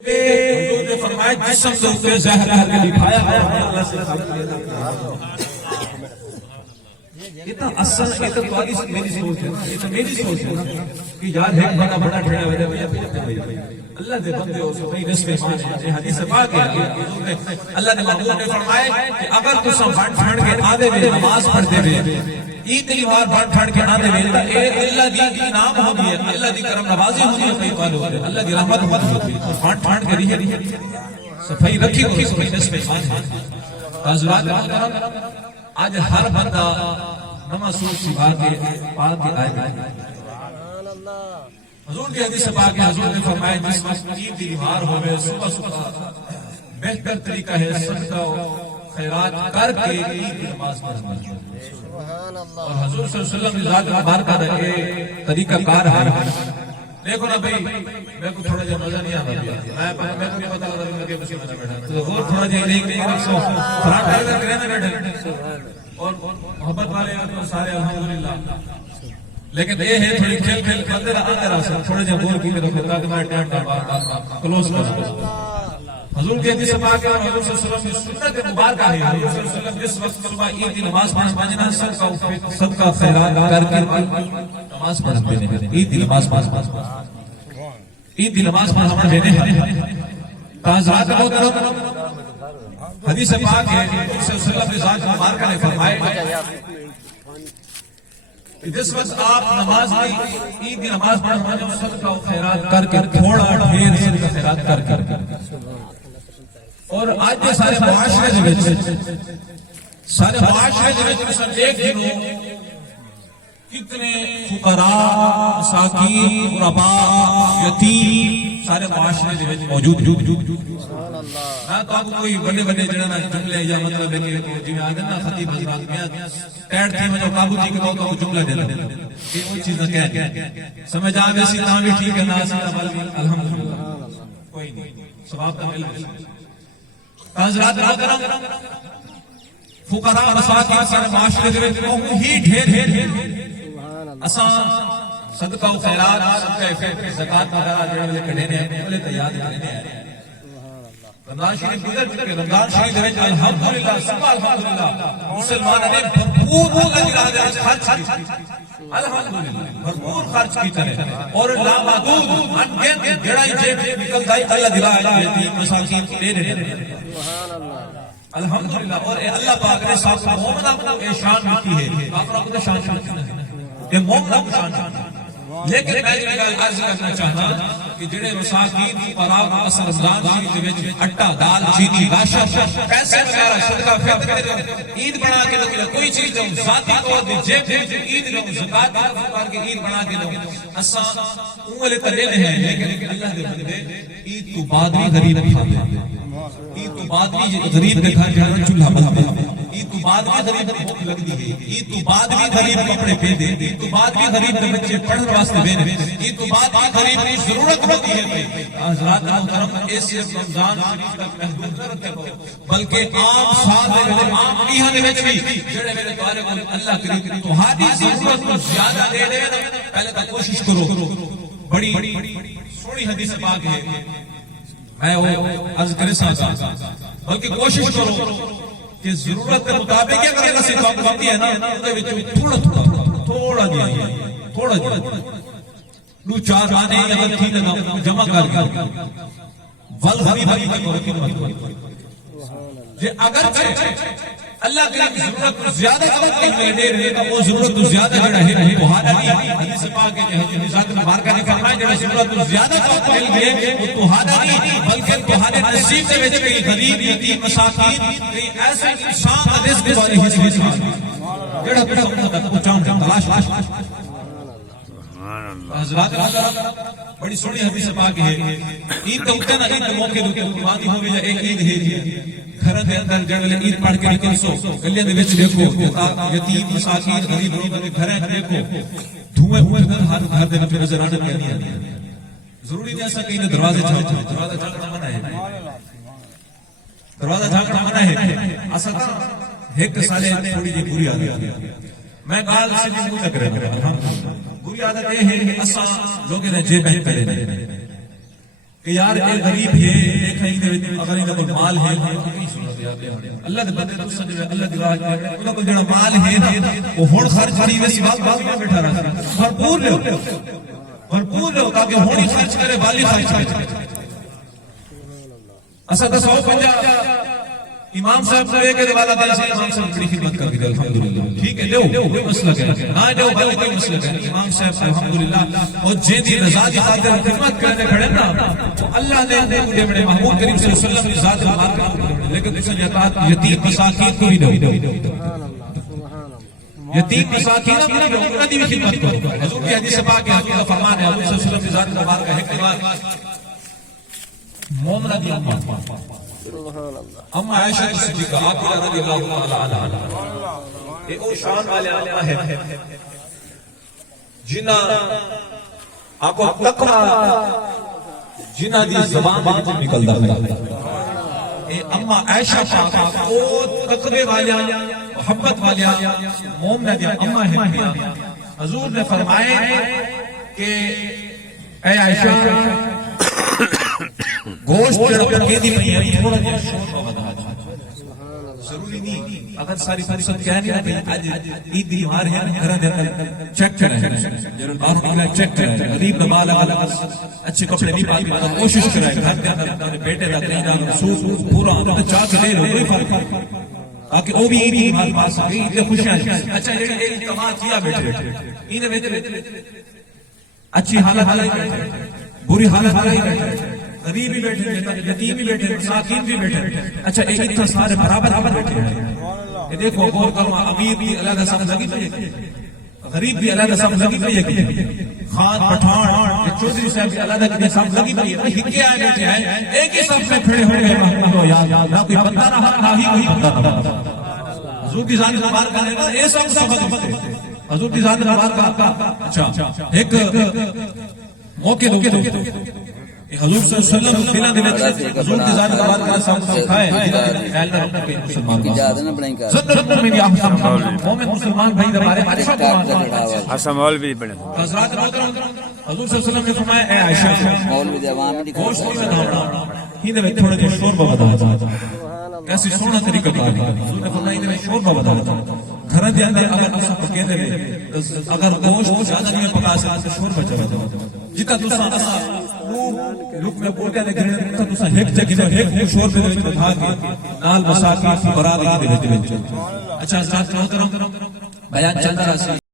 حضور نے فرمایا جسم سے اتنے ظاہر کر کے دکھایا ہے اللہ سے یہ تو اصل یہ تو میری سوچ ہے یہ تو میری سوچ ہے کہ یار ایک بڑا بڑا ٹھڑا ہو جائے اللہ دے بندے ہو سو نصف ایمان ہے حدیث پاک ہے اللہ نے محبوب نے فرمایا کہ اگر تو سب بڑھ پھڑ کے آدھے میں نماز پڑھتے ہوئے عید تہوار بڑھ پھڑ کے آدھے میں اللہ دی انعام ہوگی ہے اللہ دی کرم نوازی ہوگی ہے اللہ دی رحمت ہوگی بڑھ پھڑ کے رہی صفائی رکھی ہوئی صفائی نصف ایمان ہے حضرات آج ہر بندہ نماز سوچ سبھا کے پاک کے آئے گئے حضور کی حدیث پاک ہے حضور نے فرمایا جس وقت عید تہوار ہوئے صبح صبح بہتر طریقہ ہے صدقہ و خیرات کر کے عید کی نماز پڑھنا اور حضور صلی اللہ علیہ وسلم ذات بار کا یہ طریقہ کار ہے دیکھو نا بھائی میں کو تھوڑا جہاں مزہ نہیں آتا میں کو نہیں پتا لگا کہ بسی مزہ بیٹھا تو وہ تھوڑا جہاں ایک رکھسو فران ٹائگر کرے نا بیٹھے اور محبت والے تو سارے الحمدللہ لیکن یہ ہے تھوڑی کھیل کھیل اندر آسان تھوڑے جہاں بول کی رکھو تاکہ میں ٹائم کلوز کر حضور کی حدیث پاک ہے اور حضور صلی اللہ علیہ وسلم کی سنت مبارکہ ہے حضور صلی اللہ علیہ وسلم جس وقت صبح عید کی نماز پڑھنا صدقہ خیرات کر کے نماز پڑھتے ہیں عید کی نماز پڑھنا عید کی نماز پڑھنا دینے ہیں حضرات محترم حدیث پاک ہے حضور صلی اللہ علیہ وسلم کی ذات مبارکہ نے فرمایا جس وقت آپ نماز کی عید کی نماز پڑھنا صدقہ خیرات کر کے تھوڑا ڈھیر صدقہ خیرات کر کے اور آج کے سارے معاشرے دے وچ ایک دنوں کتنے فقراء مساکین غرباء یتیم سارے معاشرے دے وچ موجود میں تو آپ کوئی بڑے بڑے جڑا جملے یا مطلب ہے کہ جویں آ نا خطیب حضرات میں ٹیٹ تھی میں کابو جی کو تو جملہ دے کہ کوئی چیز نہ کہہ سمجھ آ گئی سی تاں بھی ٹھیک ہے نا سی الحمدللہ کوئی نہیں ثواب تو مل گیا حضرات محترم فقراء مساکین سارے معاشرے دے وچ ہی ڈھیر اساں صدقہ و خیرات صدقہ زکات وغیرہ جڑے کڈے نے بولے تے یاد کرنے ہیں رمضان شریف گزر چکے رمضان شریف دے وچ الحمدللہ سبحان الحمدللہ مسلمان نے بھرپور اللہ دے وچ خرچ کیتا الحمدللہ بھرپور خرچ کیتا ہے اور لا محدود ان گن جڑا ہی جے نکلدا ہے اللہ دی راہ یتیم مساکین کو دے رہے ہیں سبحان اللہ الحمدللہ اور اللہ پاک نے سب مومنوں کو شان دی ہے کافروں کو شان نہیں ہے یہ مومنوں کو شان ہے لیکن میں یہ عرض کرنا چاہتا کہ جڑے مساکین فقراء اثر رمضان شریف دے وچ اٹا دال چینی راشن پیسے وغیرہ صدقہ فطر عید بنا کے دو کوئی چیز جو ذاتی طور تے جیب وچ عید دو زکات کر کے عید بنا کے دو اساں اونگلے تے لے ہیں لیکن اللہ دے بندے عید تو بعد بھی غریب کھاندے عید تو بعد بھی غریب کے گھر جانا چولہا بنتا ہے عید تو بعد بھی غریب کو بھوک لگتی ہے عید تو بعد بھی غریب کپڑے پہنے عید تو بعد بھی غریب کے بچے پڑھنے واسطے دینے عید تو بعد بھی غریب کی ضرورت ہوتی ہے حضرات محترم اس رمضان شریف تک محدود نہ رکھو بلکہ عام سال دے عام دیہاں دے وچ بھی جڑے میرے دوارے اللہ کریم تو ہادی ضرورت کو زیادہ دے دے پہلے تو کوشش کرو بڑی سونی حدیث پاک ہے میں وہ عرض کرے ساتھ بلکہ کوشش کرو کہ ضرورت کے مطابق اگر اللہ سے کام کرتی ہے نا تھوڑا دو چار آنے یا تھی جمع کر والغریب اگر اللہ کے ضرورت زیادہ دے رہے گا وہ ضرورت زیادہ جڑا ہے وہ ہارا نہیں حدیث پاک ہے کہ ذات مبارکہ نے فرمایا جڑا ضرورت زیادہ مل گئے وہ تو ہارا نہیں بلکہ تمہارے نصیب میں وچ کئی غریب یتیم مساکین کئی ایسے انسان حدیث کے بارے حصہ جڑا پہنچاؤں تلاش حضرات بڑی سونی حدیث پاک ہے عید تے اوتے نا عید دے موقع تے قربانی ہوے یا ایک عید ہے گھر دے اندر جڑے عید پڑھ کے نکل سو گلیاں دے وچ دیکھو یتیم مساکین غریب لوگ دے گھر دیکھو دھوئے ہر گھر دے وچ نظر آنے نہیں آتی ضروری نہیں ایسا کہ دروازے جھاڑنا منع ہے دروازہ جھاڑنا منع ہے اصل ایک سالے تھوڑی جی بری عادت میں گال سے بھی لگ رہا ہوں بری عادت یہ ہے کہ اساں لوگوں نے جیب کرے کہ یار ایک غریب ہے ایک نہیں دے اگر انہاں کو مال ہے تو کی صورت یاد ہے اللہ دے بندے تو سجے اللہ دی راہ تے انہاں کو جڑا مال ہے نا وہ ہن خرچ کری ویسی بات بیٹھا رہا بھرپور لو تاکہ ہونی خرچ کرے والی خرچ کرے اسا 150 امام صاحب سے ایک والا دل سے امام صاحب بڑی خدمت کر دی الحمدللہ ٹھیک ہے لو کوئی مسئلہ ہے نہ لو بھائی کوئی مسئلہ ہے امام صاحب الحمدللہ اور جے دی رضا دی خاطر خدمت کرنے کھڑے نا تو اللہ نے دے بڑے محمود کریم صلی اللہ علیہ وسلم کی ذات مبارک لیکن اس نے یتیم مساکین کو بھی دو یتیم مساکین کو بھی دو انہاں دی بھی خدمت کرو حضور کی حدیث پاک ہے حضور کا فرمان ہے حضور صلی اللہ علیہ وسلم کی ذات مبارک ہے ایک بار مومنہ دی اما عائشہ صدیقہ عائشہ رضی اللہ تعالی عنہا ایک او شان والے اما ہے جنہ آپ تقوی جنہ دی زبان وچ نکلدا ہے اے اما عائشہ پاک او تقوی والی محبت والی مومنہ دی اما ہے حضور نے فرمائے کہ اے عائشہ گوشت جڑا پکے دی پئی ہے تھوڑا جہا شور بدا ضروری نہیں اگر ساری فرصت کہہ نہیں کہ اج عید دی مار ہے گھر دے اندر چیک کرے ضرور باہر نکلا چیک کرے غریب نماز والا اچھے کپڑے نہیں پائی کوشش کرے گھر دے اندر اپنے بیٹے دا کہیں سوس پورا چاہ کے لے لو کوئی فرق نہیں تاکہ وہ بھی عید دی مار پا سکے عید خوشیاں اچھا جڑے ایک کما کیا بیٹھے ان وچ اچھی حالت بیٹھے بری حالت بیٹھے غریب بھی بیٹھے یتیم بھی بیٹھے مساکین بھی بیٹھے اچھا ایک اتنا سارے برابر بیٹھے ہیں یہ دیکھو غور کرو امیر بھی علیحدہ صف لگی پئی ہے غریب بھی علیحدہ صف لگی پئی ہے خان پٹھان چودھری صاحب بھی علیحدہ کی صف لگی پئی ہے ہکے آئے بیٹھے ہیں ایک ہی صف میں کھڑے ہو گئے محمد یاد نہ کوئی بندہ رہا نہ ہی کوئی بندہ رہا حضور کی ذات مبارک کا ہے یہ سب سبق حضور کی ذات مبارک کا اچھا ایک موقع دو حضور صلی اللہ علیہ وسلم فیلا دے وچ حضور دی ذات مبارک کا ساتھ کھائے خیال نہ رکھو کہ مسلمان اجازت نہ بنائی کر صدر میں بھی احسان مومن مسلمان بھائی دے بارے حسن مولوی بنے حضرات محترم حضور صلی اللہ علیہ وسلم نے فرمایا اے عائشہ مولوی دے عوام دی گوشت نہیں بناؤ ہی دے وچ تھوڑا جہا شوربہ بتا کیسے سونا طریقہ بتا حضور نے فرمایا دے وچ شوربہ بتا گھر دے اندر اگر اساں پکے دے اگر گوشت زیادہ نہیں پکا سکتے شوربہ چلا جتا تساں لوگ میں بولتے ہیں کہ تساں ایک جگہ ایک شور دے وچ بتا کے نال مساکین کی برادری دے وچ اچھا حضرات محترم بیان چلتا رہا